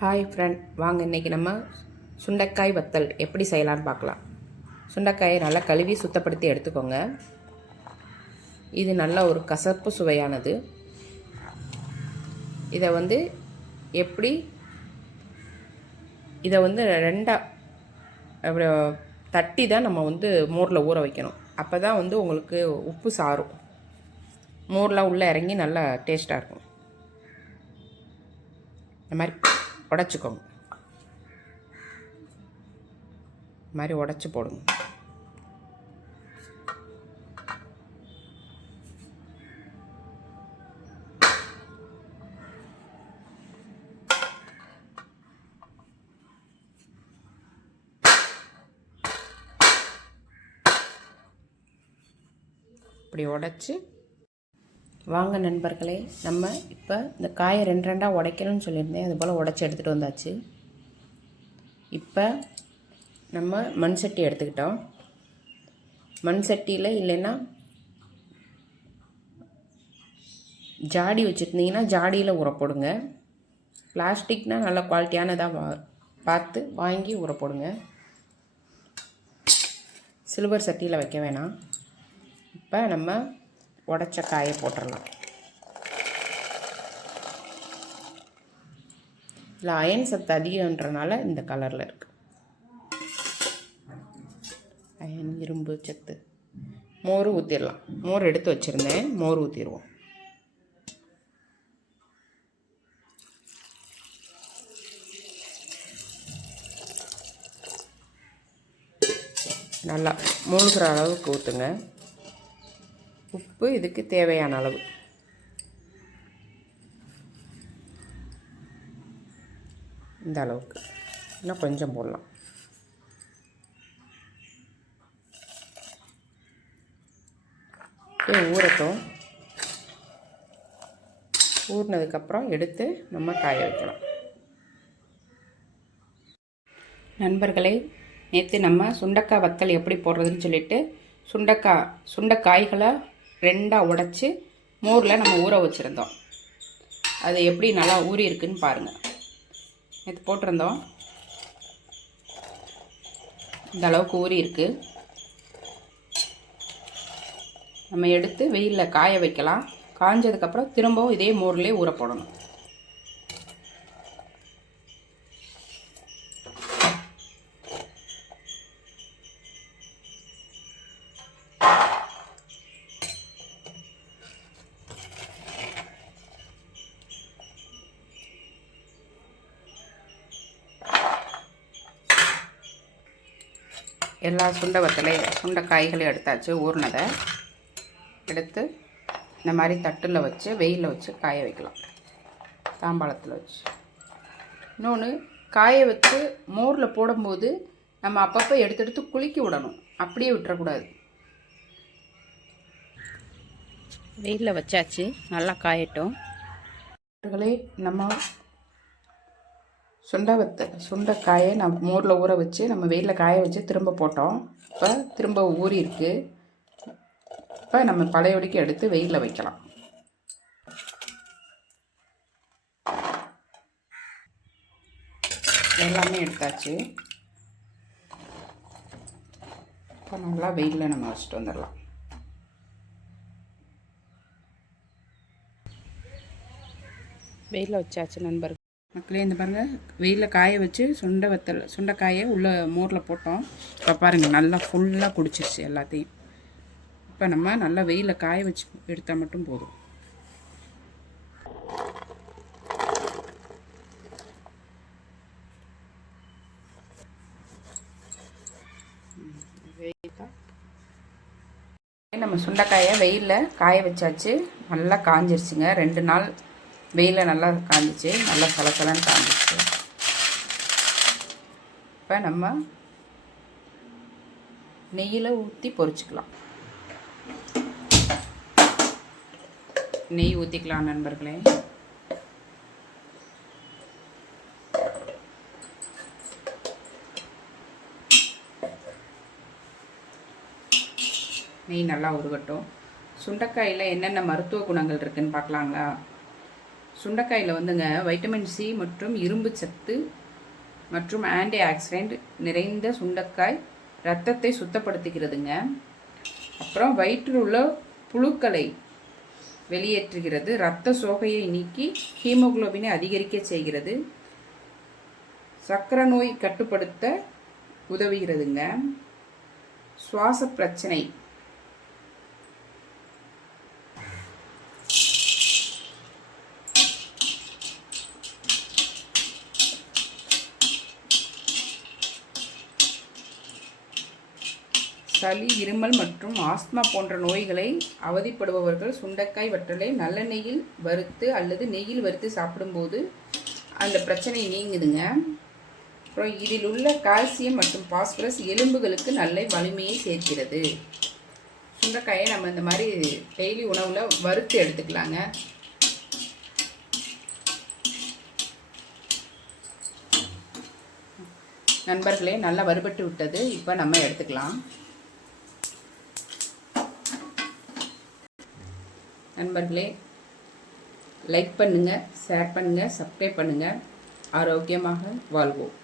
Hi friend, வாங்க இன்றைக்கி நம்ம சுண்டைக்காய் வத்தல் எப்படி செய்யலான்னு பார்க்கலாம். சுண்டைக்காயை நல்லா கழுவி சுத்தப்படுத்தி எடுத்துக்கோங்க. இது நல்ல ஒரு கசப்பு சுவையானது. இதை வந்து ரெண்டாக தட்டி தான் நம்ம மோரில் ஊற வைக்கணும். அப்போ தான் உங்களுக்கு உப்பு சாரும், மோர்லாம் உள்ளே இறங்கி நல்லா டேஸ்ட்டாக இருக்கும். இந்த மாதிரி உடச்சிக்கோங்க. இந்த மாதிரி உடச்சி போடுங்க. இப்படி உடச்சி வாங்க நண்பர்களே, நம்ம இப்போ இந்த காயை ரெண்டாக உடைக்கணும்னு சொல்லியிருந்தேன். அதுபோல் உடச்சி எடுத்துகிட்டு வந்தாச்சு. இப்போ நம்ம மண் சட்டி எடுத்துக்கிட்டோம். மண் சட்டியில் இல்லைன்னா ஜாடி வச்சுருந்தீங்கன்னா ஜாடியில் ஊற போடுங்க. பிளாஸ்டிக்னால் நல்ல குவாலிட்டியானதாக பார்த்து வாங்கி ஊற போடுங்க. சில்வர் சட்டியில் வைக்க வேணாம். இப்போ நம்ம உடச்ச காயை போட்டுடலாம். இல்லை அயன் சத்து அதிகன்றனால இந்த கலரில் இருக்குது. அயன் இரும்பு சத்து. மோர் ஊற்றிடலாம். மோர் எடுத்து வச்சுருந்தேன், மோர் ஊற்றிடுவோம். நல்லா மூழ்கிற அளவுக்கு ஊற்றுங்க. உப்பு இதுக்கு தேவையான அளவு. இந்த அளவுக்கு இன்னும் கொஞ்சம் போடலாம். ஊறட்டும். ஊறினதுக்கப்புறம் எடுத்து நம்ம காய வைக்கலாம். நண்பர்களே, நேற்று நம்ம சுண்டைக்காய் வத்தல் எப்படி போடுறதுன்னு சொல்லிட்டு சுண்டைக்காய்களை ரெண்டாக உடச்சி மோரில் நம்ம ஊற வச்சுருந்தோம். அது எப்படி நல்லா ஊறி இருக்குன்னு பாருங்கள். நேற்று போட்டிருந்தோம். இந்த அளவுக்கு ஊறி இருக்குது. நம்ம எடுத்து வெயிலில் காய வைக்கலாம். காஞ்சதுக்கப்புறம் திரும்பவும் இதே மோர்லேயே ஊற போடணும். எல்லா சுண்டைக்காய்களையும் எடுத்தாச்சு. ஊறினதை எடுத்து இந்த மாதிரி தட்டில் வச்சு வெயிலில் வச்சு காய வைக்கலாம். தாம்பாளத்தில் வச்சு. இன்னொன்று, காய வச்சு மோரில் போடும்போது நம்ம அப்பப்போ எடுத்து குலுக்கி விடணும். அப்படியே விட்டுறக்கூடாது. வெயிலில் வச்சாச்சு, நல்லா காயட்டும். நம்ம சுண்டைக்காயை நம்ம மோரில் ஊற வச்சு நம்ம வெயிலில் காய வச்சு திரும்ப போட்டோம். இப்போ திரும்ப ஊறி இருக்குது. இப்போ நம்ம பழையபடிக்கு எடுத்து வெயிலில் வைக்கலாம். எல்லாமே எடுத்தாச்சு. இப்போ நல்லா வெயிலில் நம்ம வச்சுட்டு வந்துடலாம். வெயிலில் வச்சாச்சு நண்பர்கள். மக்களே, இந்த பாருங்கள், வெயிலில் காய வச்சு சுண்டைக்காயை உள்ளே மோரில் போட்டோம். இப்போ பாருங்கள், நல்லா ஃபுல்லாக குடிச்சிருச்சு எல்லாத்தையும். இப்போ நம்ம நல்லா வெயிலில் காய வச்சு எடுத்தால் மட்டும் போதும். நம்ம சுண்டைக்காயை வெயிலில் காய வச்சாச்சு. நல்லா காஞ்சிருச்சுங்க. 2 நாள் வெயிலில் நல்லா காஞ்சிச்சு. நல்லா சலசலன்னு காஞ்சிச்சு. இப்போ நம்ம நெய்யில் ஊற்றி பொரிச்சுக்கலாம். நெய் ஊற்றிக்கலாம் நண்பர்களே. நெய் நல்லா உருகட்டும். சுண்டைக்காயில் என்னென்ன மருத்துவ குணங்கள் இருக்குதுன்னு பார்க்கலாங்களா? சுண்டைக்காயில் வந்துங்க வைட்டமின் சி மற்றும் இரும்பு சத்து மற்றும் ஆன்டி ஆக்சிடென்ட் நிறைந்த சுண்டைக்காய் இரத்தத்தை சுத்தப்படுத்துகிறதுங்க. அப்புறம் வயிற்றில் உள்ள புழுக்களை வெளியேற்றுகிறது, இரத்த சோகையை நீக்கி ஹீமோகுளோபினை அதிகரிக்க செய்கிறது, சர்க்கரை நோய் கட்டுப்படுத்த உதவுகிறதுங்க. சுவாச பிரச்சனை சளி, இருமல் மற்றும் ஆஸ்துமா போன்ற நோய்களை அவதிப்படுபவர்கள் சுண்டைக்காய் வற்றலை நல்லெண்ணெயில் வறுத்து அல்லது நெய்யில் வறுத்து சாப்பிடும்போது அந்த பிரச்சனை நீங்குதுங்க. அப்புறம் இதில் உள்ள கால்சியம் மற்றும் பாஸ்பரஸ் எலும்புகளுக்கு நல்ல வலிமையை சேர்க்கிறது. சுண்டைக்காயை நம்ம இந்த மாதிரி டெய்லி உணவில் வறுத்து எடுத்துக்கலாங்க. நண்பர்களே, நல்லா வறுபட்டு விட்டது. இப்போ நம்ம எடுத்துக்கலாம். நண்பர்களே, லைக் பண்ணுங்கள், ஷேர் பண்ணுங்கள், சப்ஸ்கிரைப் பண்ணுங்கள். ஆரோக்கியமாக வாழ்வோம்.